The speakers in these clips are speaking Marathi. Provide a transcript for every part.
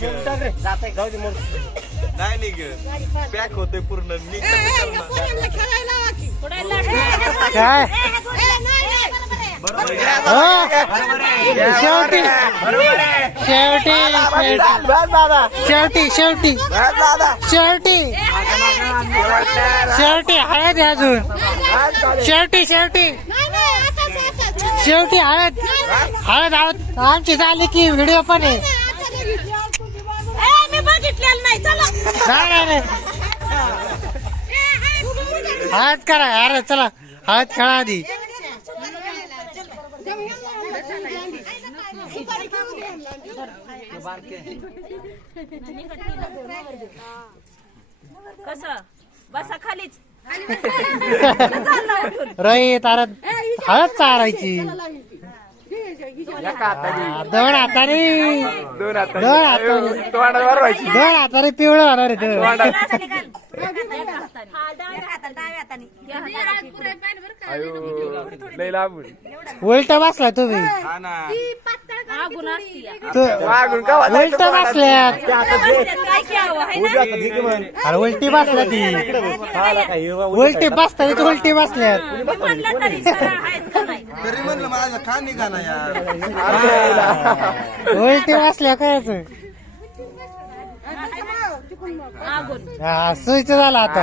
नाही ग. जाऊ दे. मग नाही नाही ग पॅक होतोय पूर्ण. मी कसं करणार? काय? बरोबर आहे. हो? शेवटी. शेवटी शेवटी. शेवटी शेवटी. शेवटी. हळद आहे अजून. शेवटी शेवटी. शेवटी हळद. हळद हळद आमची झाली की व्हिडिओ पण आहे. मी बघितलेलं नाही चला. नाही नाही, नाही. हळद करा अरे चला हळद खेळा आधी. कसं? बसा खालीच. रोहित अरे हळद चारायची. हा, दोन हाताने दोन आता दोन हाताने दोन हाताने पिवळं होणार आहे ते. अयो लय लांबून उलट बसला तुम्ही हा ना मागून असती या. तू मागून का उलट बसल्यात? अरे उलटी बसल्या ती उलटी बसतात उलटी बसल्यात तरी का म्हणलं माझा खा निघाला यार? उलटी बसल्या कायच हा सुईचं झालं आता.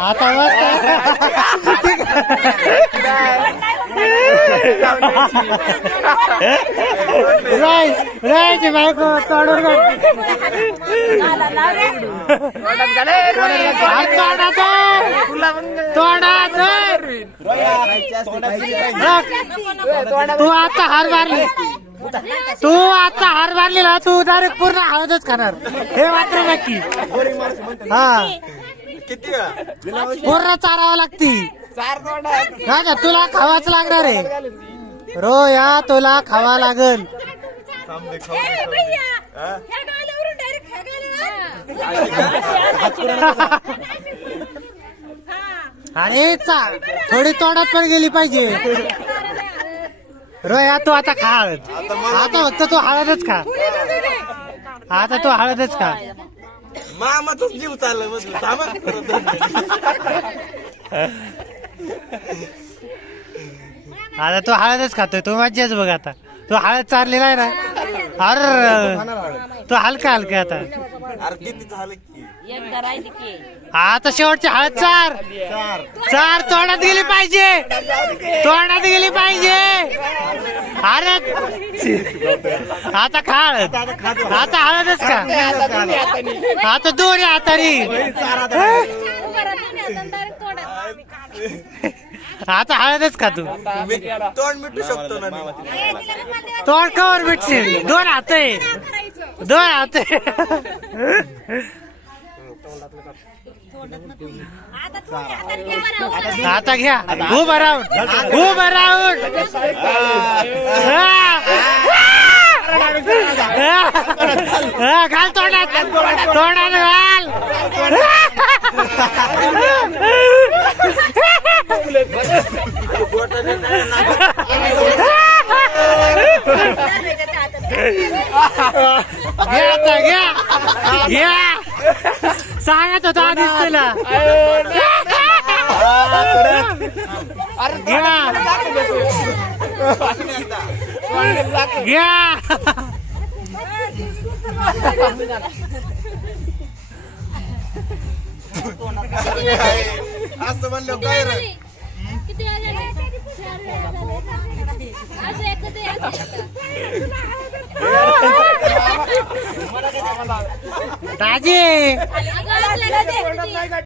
आता मस्त राय रायची बायको तोडून तू आता हार मारली. तू आता हार मारली ना तू डायरेक्ट पूर्ण हळदच खाणार. हे मात्र नक्की. हा. किती? पूर्ण चारावं लागती. चार का तुला खावाच लागणार आहे. रो या तुला खावा लागल. आणि चा थोडी तोंडात पण गेली पाहिजे. रो या तू आता खा हळद. आता फक्त तू हळदच खा. आता तू हळदच खा. मामाचाच जीव. आता तू हळदच खातोय तू मज्जाच बघ आता. तू हळद चारलेला आहे ना? अरे तू हलका हलका आता. अरे किती झालं की? की. आता शेवटची हळद चार. चार. तोंडात गेली पाहिजे. तोंडात गेली पाहिजे. अरे आता खा हळद. आता हळदच का आता दोन्ही हातानी आता हळदच का तू. तोंड मिटू शकतो ना. तोंड कवर दोन आहे दोन हात आहे. आता. घ्या. खूप राहून. खूप राहून. घाल तोंडात. तोंडात घाल. घ्या आता घ्या घ्या सांगत होतो आधीच तुला घ्या घ्या असं म्हणलं काय रे किती वेळा झाले?